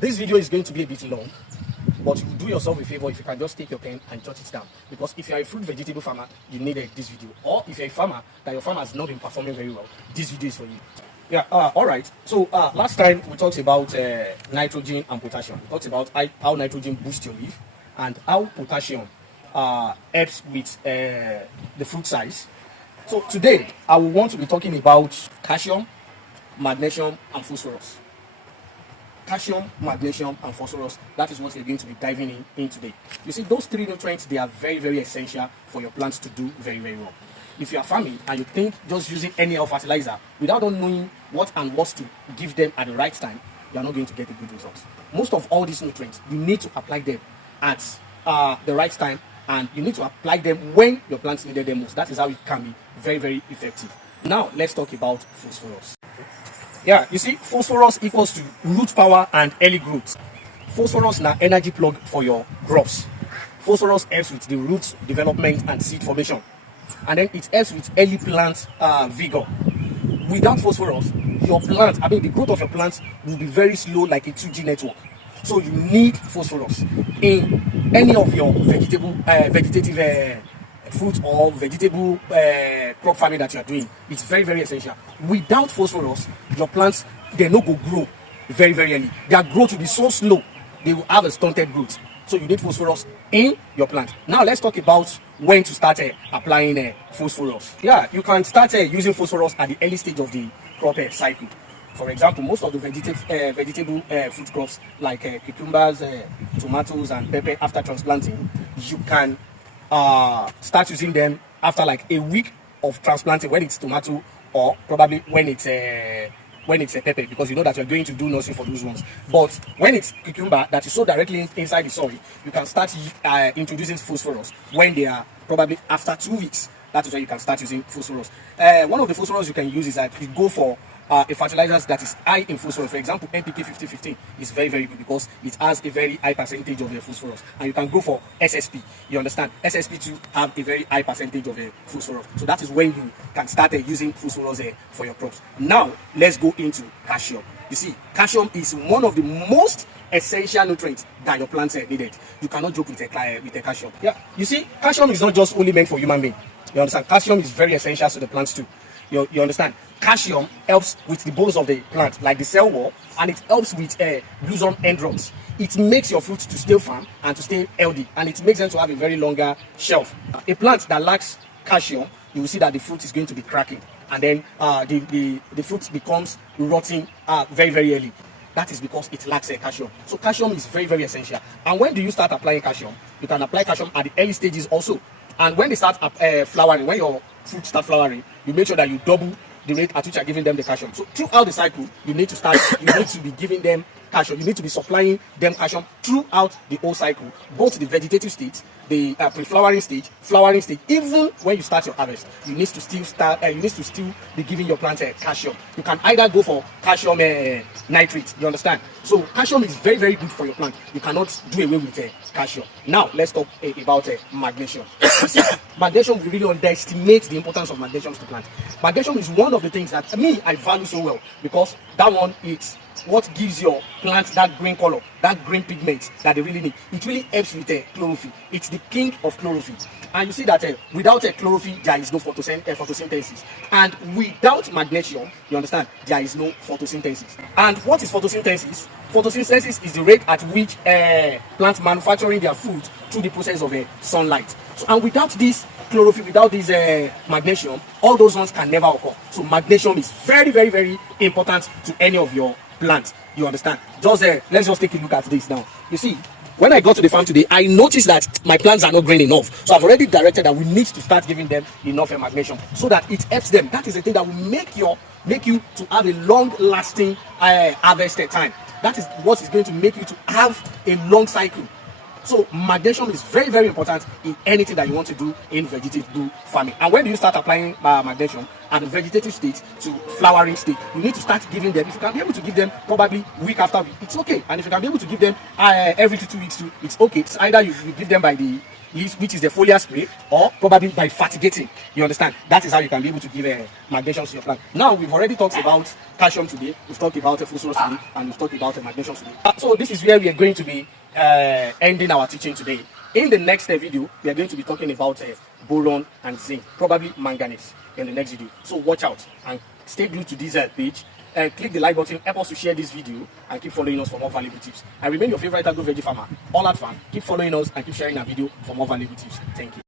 This video is going to be a bit long, but you do yourself a favor if you can just take your pen and jot it down. Because if you are a fruit vegetable farmer, you need this video. Or if you're a farmer that your farm has not been performing very well, this video is for you. Yeah, all right. So last time we talked about nitrogen and potassium. We talked about how nitrogen boosts your leaf and how potassium helps with the fruit size. So today I will want to be talking about calcium, magnesium, and phosphorus. Calcium, magnesium, and phosphorus. That is what we're going to be diving in today. You see, those three nutrients, they are very, very essential for your plants to do very, very well. If you are farming and you think just using any of fertilizer without knowing what and what to give them at the right time, you are not going to get a good result. Most of all these nutrients, you need to apply them at the right time, and you need to apply them when your plants needed them most. That is how it can be very, very effective. Now, let's talk about phosphorus. Yeah, you see, phosphorus equals to root power and early growth. Phosphorus na energy plug for your crops. Phosphorus helps with the root development and seed formation. And then it helps with early plant vigor. Without phosphorus, your plant, the growth of your plants will be very slow, like a 2G network. So you need phosphorus in any of your vegetative fruit or vegetable crop farming that you are doing. It's very, very essential. Without phosphorus, your plants, they no go grow very, very early. Their growth will be so slow, they will have a stunted growth. So you need phosphorus in your plant. Now let's talk about when to start applying phosphorus. Yeah, you can start using phosphorus at the early stage of the crop cycle. For example, most of the vegetable fruit crops like cucumbers, tomatoes, and pepper, after transplanting, you can start using them after like a week of transplanting when it's tomato, or probably when it's a pepper, because you know that you're going to do nothing for those ones. But when it's cucumber that is so directly inside the soil, you can start introducing phosphorus when they are probably after 2 weeks. That is when you can start using phosphorus. One of the phosphorus you can use is that you go for a fertilizer that is high in phosphorus. For example, NPK 5015 is very, very good because it has a very high percentage of phosphorus. And you can go for SSP. You understand? SSP too have a very high percentage of phosphorus. So that is when you can start using phosphorus for your crops. Now, let's go into calcium. You see, calcium is one of the most essential nutrients that your plants needed. You cannot joke with a calcium. Yeah, you see, calcium is not just only meant for human beings. You understand? Calcium is very essential to the plants too. You understand? Calcium helps with the bones of the plant, like the cell wall, and it helps with blossom end rods. It makes your fruit to stay firm and to stay healthy, and it makes them to have a very longer shelf. A plant that lacks calcium, you will see that the fruit is going to be cracking, and then the fruit becomes rotting very, very early. That is because it lacks calcium. So calcium is very, very essential. And when do you start applying calcium? You can apply calcium at the early stages also. And when they start flowering, when your fruit start flowering, you make sure that you double the rate at which you are giving them the calcium. So throughout the cycle, you need to be giving them calcium. You need to be supplying them calcium throughout the whole cycle, both the vegetative stage, the pre-flowering stage, flowering stage. Even when you start your harvest, you need to still be giving your plant calcium. You can either go for calcium nitrate. You understand? So calcium is very, very good for your plant. You cannot do away with calcium. Now let's talk about magnesium. Magnesium, we really underestimate the importance of magnesium to plant. Magnesium is one of the things that I value so well, because that one is what gives your plant that green color, that green pigment that they really need. It really helps with chlorophyll. It's the king of chlorophyll. And you see that without chlorophyll, there is no photosynthesis. And without magnesium, you understand, there is no photosynthesis. And what is photosynthesis? Photosynthesis is the rate at which plants manufacturing their food through the process of sunlight. So, and without this chlorophyll, without this magnesium, all those ones can never occur. So magnesium is very, very, very important to any of your plants. You understand? Let's just take a look at this now. You see, when I got to the farm today, I noticed that my plants are not growing enough. So I've already directed that we need to start giving them enough magnesium so that it helps them. That is the thing that will make you to have a long-lasting harvest time. That is what is going to make you to have a long cycle. So magnesium is very, very important in anything that you want to do in vegetable farming. And when do you start applying magnesium? At the vegetative stage to flowering stage. You need to start giving them. If you can be able to give them probably week after week, it's okay. And if you can be able to give them every 2 weeks too, it's okay. It's either you give them by the leaves, which is the foliar spray, or probably by fertigating. You understand? That is how you can be able to give magnesium to your plant. Now, we've already talked about calcium today, we've talked about phosphorus today, and we've talked about magnesium today. So this is where we are going to be ending our teaching today. In the next video, we are going to be talking about boron and zinc, probably manganese in the next video. So watch out and stay glued to this page. Click the like button, help us to share this video, and keep following us for more valuable tips. And remain your favorite agro veggie farmer, all out fan. Keep following us and keep sharing our video for more valuable tips. Thank you.